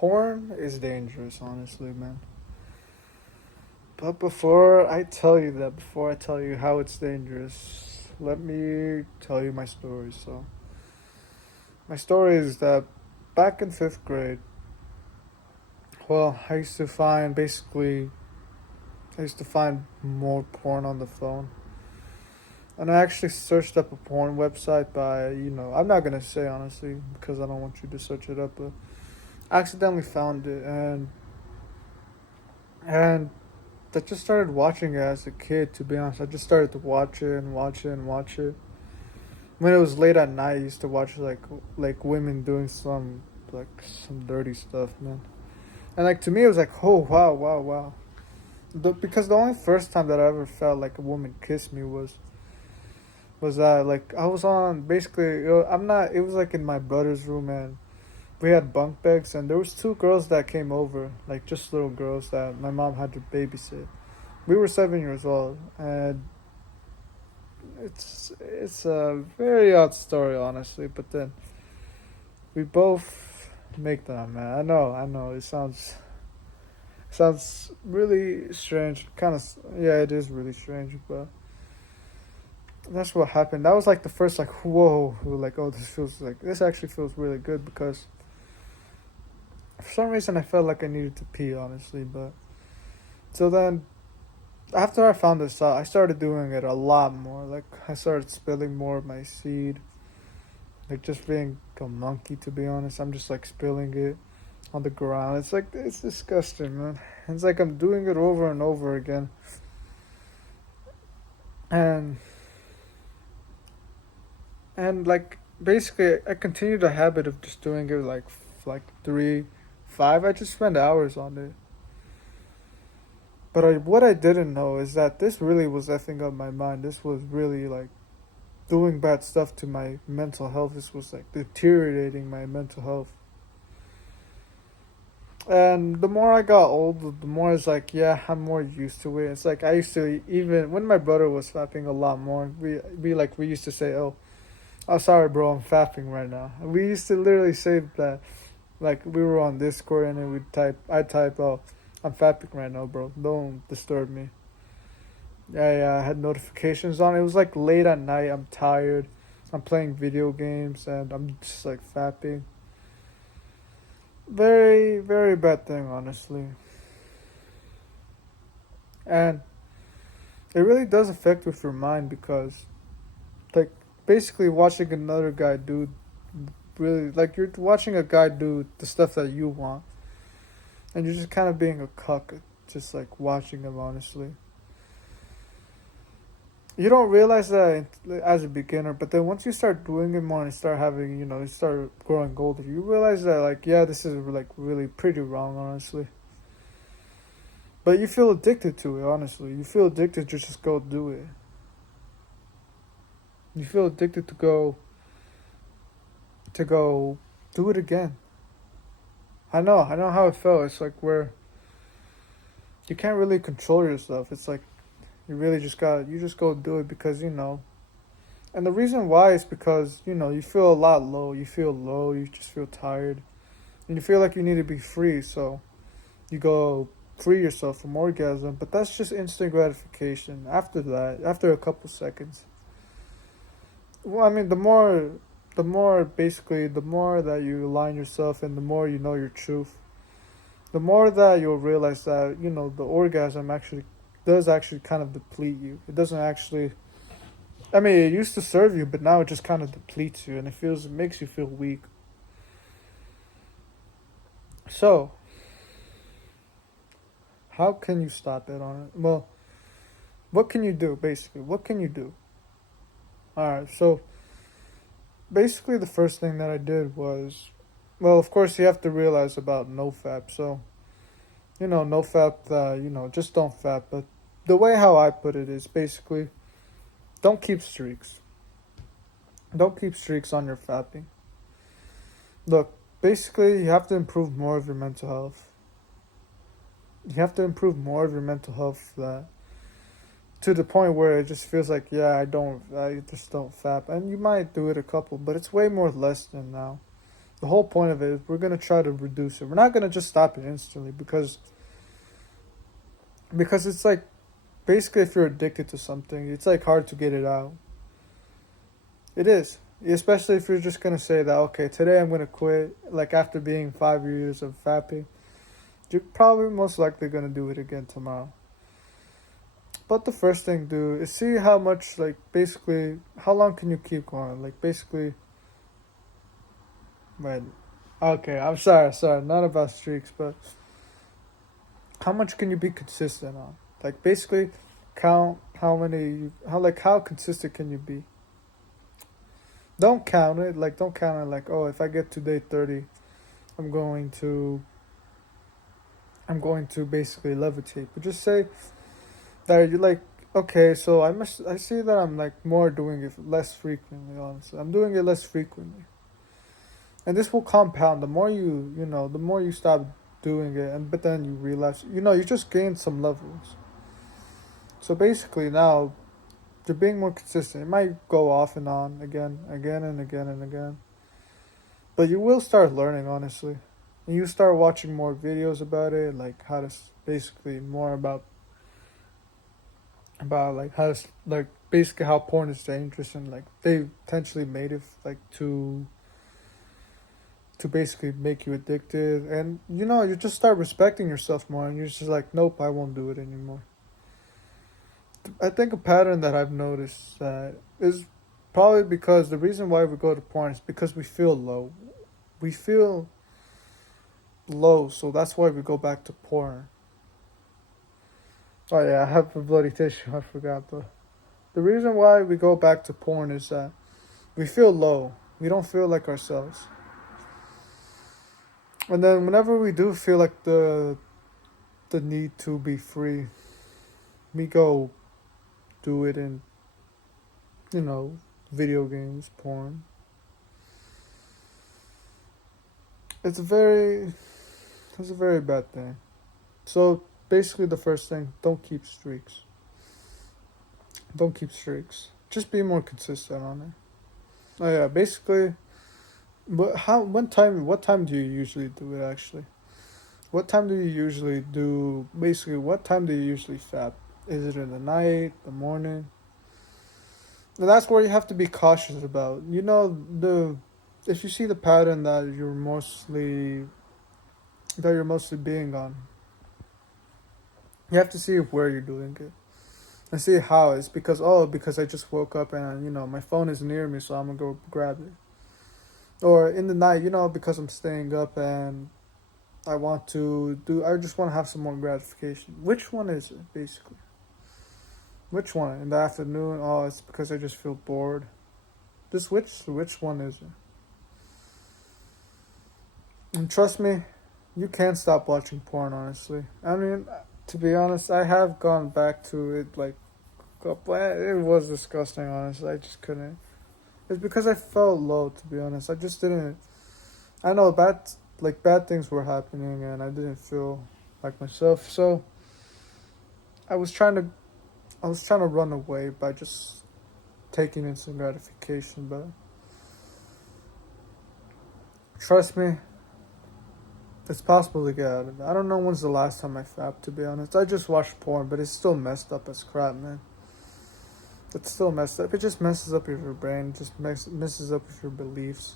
porn is dangerous, honestly, man. But before I tell you how it's dangerous, let me tell you my story. So, my story is that back in fifth grade, well, I used to find more porn on the phone. And I actually searched up a porn website I'm not gonna say honestly because I don't want you to search it up, but I accidentally found it and I just started watching it as a kid. To be honest, I just started to watch it and watch it and watch it. When it was late at night, I used to watch like women doing some dirty stuff, man. And like to me, it was like, oh wow, wow, wow. Because the only first time that I ever felt like a woman kissed me was that like I was on basically I'm not it was like in my brother's room, and we had bunk beds, and there was two girls that came over, like just little girls that my mom had to babysit. We were 7 years old, and it's a very odd story, honestly. But then we both make them, man. I know. It sounds really strange. Kind of, yeah, it is really strange, but that's what happened. That was like the first like whoa, like oh this actually feels really good because for some reason I felt like I needed to pee, honestly. But so then after I found this out, I started doing it a lot more. Like I started spilling more of my seed, like just being a monkey. To be honest, I'm just like spilling it on the ground. It's like it's disgusting, man. It's like I'm doing it over and over again, and like basically I continued the habit of just doing it like 3, 5. I just spend hours on it. But what I didn't know is that this really was effing up my mind. This was really like doing bad stuff to my mental health. This was like deteriorating my mental health. And the more I got older, the more it's like, yeah, I'm more used to it. It's like I used to, even when my brother was fapping a lot more, we used to say, oh, sorry, bro, I'm fapping right now. We used to literally say that, like we were on Discord, and then I type, oh, I'm fapping right now, bro. Don't disturb me. Yeah, I had notifications on. It was like late at night. I'm tired. I'm playing video games, and I'm just like fapping. Very, very bad thing, honestly. And it really does affect with your mind because, like, basically watching another guy do really, like, you're watching a guy do the stuff that you want, and you're just kind of being a cuck, just like watching him, honestly. You don't realize that as a beginner, but then once you start doing it more and start having, you start growing older, you realize that, like, yeah, this is like really pretty wrong, honestly. But you feel addicted to it, honestly. You feel addicted to just go do it. You feel addicted to go do it again. I know how it felt. It's like where you can't really control yourself. It's like you just go do it because And the reason why is because you feel a lot low. You feel low. You just feel tired, and you feel like you need to be free. So you go free yourself from orgasm. But that's just instant gratification. After that, after a couple seconds. Well, I mean, the more that you align yourself, and the more you know your truth, the more that you'll realize that the orgasm actually does actually kind of deplete you. It doesn't actually. I mean, it used to serve you, but now it just kind of depletes you, and it makes you feel weak. So, how can you stop it on it? Well, what can you do basically? What can you do? All right, so basically, the first thing that I did was, well, of course, you have to realize about no fap. So, no fap. Just don't fap. But the way how I put it is basically, don't keep streaks. Don't keep streaks on your fapping. Look, basically, you have to improve more of your mental health. You have to improve more of your mental health to the point where it just feels like, yeah, I just don't fap. And you might do it a couple, but it's way more less than now. the whole point of it is we're gonna try to reduce it. We're not gonna just stop it instantly because it's like basically if you're addicted to something, it's like hard to get it out. It is. Especially if you're just gonna say that, okay, today I'm gonna quit, like after being 5 years of fapping, you're probably most likely gonna do it again tomorrow. But the first thing do is see how much, like basically how long can you keep going? Like basically right. Okay, I'm sorry, not about streaks, but how much can you be consistent on? Like basically count how consistent can you be? Don't count it, like don't count it like, oh, if I get to day 30, I'm going to I'm going to basically levitate. But just say that you're like, okay, so I see that I'm like more doing it less frequently, honestly. I'm doing it less frequently. And this will compound. The more the more you stop doing it, and but then you realize, you just gain some levels. So basically now you're being more consistent. It might go off and on again and again and again. But you will start learning, honestly. And you start watching more videos about it, like how to basically more about like how to like basically how porn is dangerous, and like they intentionally made it like to basically make you addicted. And you just start respecting yourself more, and you're just like, nope, I won't do it anymore. I think a pattern that I've noticed that is probably because the reason why we go to porn is because we feel low. We feel low, so that's why we go back to porn. Oh yeah, I have a bloody tissue. I forgot. The reason why we go back to porn is that we feel low. We don't feel like ourselves. And then whenever we do feel like the need to be free, we go do it in video games, porn. It's a very it's a very bad thing. So basically, the first thing, don't keep streaks. Don't keep streaks. Just be more consistent on it. Oh yeah, basically, but what time do you usually do it actually? What time do you usually do? Basically, what time do you usually fap? Is it in the night, the morning? And that's where you have to be cautious about. The if you see the pattern that you're mostly being on, you have to see where you're doing it and see how. It's because I just woke up and my phone is near me, so I'm gonna go grab it. Or in the night, because I'm staying up and I just want to have some more gratification. Which one is it, basically? Which one? In the afternoon? Oh, it's because I just feel bored. Just which one is it? And trust me, you can't stop watching porn, honestly. I mean, to be honest, I have gone back to it, like, it was disgusting, honestly. I just couldn't. It's because I felt low, to be honest. I just didn't. I know bad things were happening, and I didn't feel like myself. So I was trying to, I was trying to run away by just taking instant gratification. But trust me, it's possible to get out of it. I don't know when's the last time I fapped, to be honest. I just watched porn, but it's still messed up as crap, man. It's still messed up. It just messes up your brain. It just messes up with your beliefs.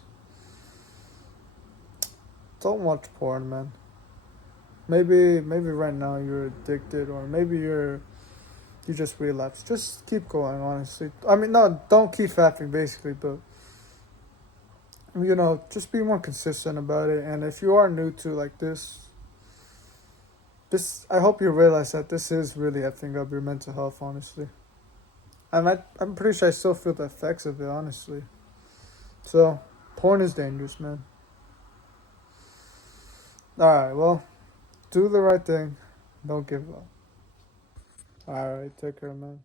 Don't watch porn, man. Maybe right now you're addicted, or maybe you just relapse. Just keep going, honestly. I mean, no, don't keep fapping, basically, but just be more consistent about it. And if you are new to like this, I hope you realize that this is really effing up your mental health, honestly. I'm pretty sure I still feel the effects of it, honestly. So, porn is dangerous, man. Alright, well, do the right thing. Don't give up. Alright, take care, man.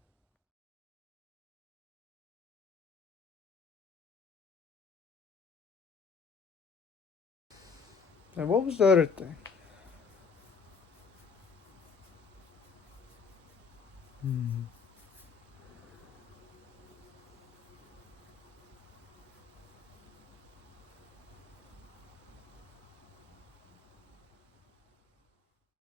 And what was the other thing? Hmm.